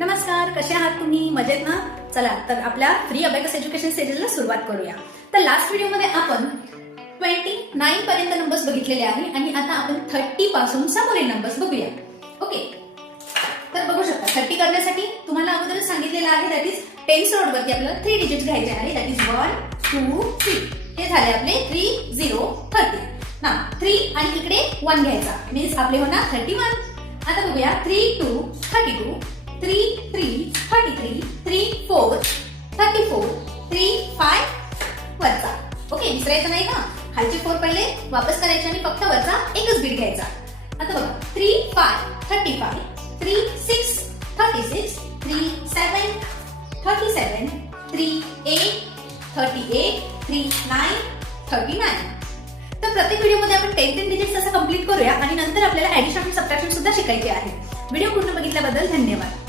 नमस्कार, कसे आहात तुम्ही? मजेत ना? चला तर आपल्या फ्री अबॅकस एज्युकेशन सिरीजला सुरुवात करूया. तर लास्ट व्हिडिओमध्ये आपण 29 पर्यंत नंबर्स बघितलेले आहे आणि आता आपण 30 पासून समोरील नंबर्स बघूया. ओके, तर बघू शकता 30 करण्यासाठी तुम्हाला अगोदरच सांगितलेलं आहे दॅट इज टेन्स रोड वरती आपल्याला 3 डिजिट्स घ्यायचे आहे. That is 1 2 3. हे झाले आपले 3 0 30. ना 3 आणि इकडे 1 घ्यायचा मीन्स आपले होणार 31. आता बघूया 3 2 32, 3 3 33, 3 4 34, 3 5 वरचा. ओके, विसरायचं नाही का? खालचे 4 पहिले वापस करायचे आणि फक्त वरचा एकच बीट घ्यायचा. आता बघा 3 5 35, 3 6 36, 3 7 37, 3 8 38, 3 9 39. तर प्रत्येक व्हिडिओमध्ये आपण 10 डिजिट्स असं कंप्लीट करूया आणि नंतर आपल्याला ऍडिशन आणि सबट्रॅक्शन सुद्धा शिकायचे आहे. व्हिडिओ पूर्ण बघितल्याबद्दल धन्यवाद.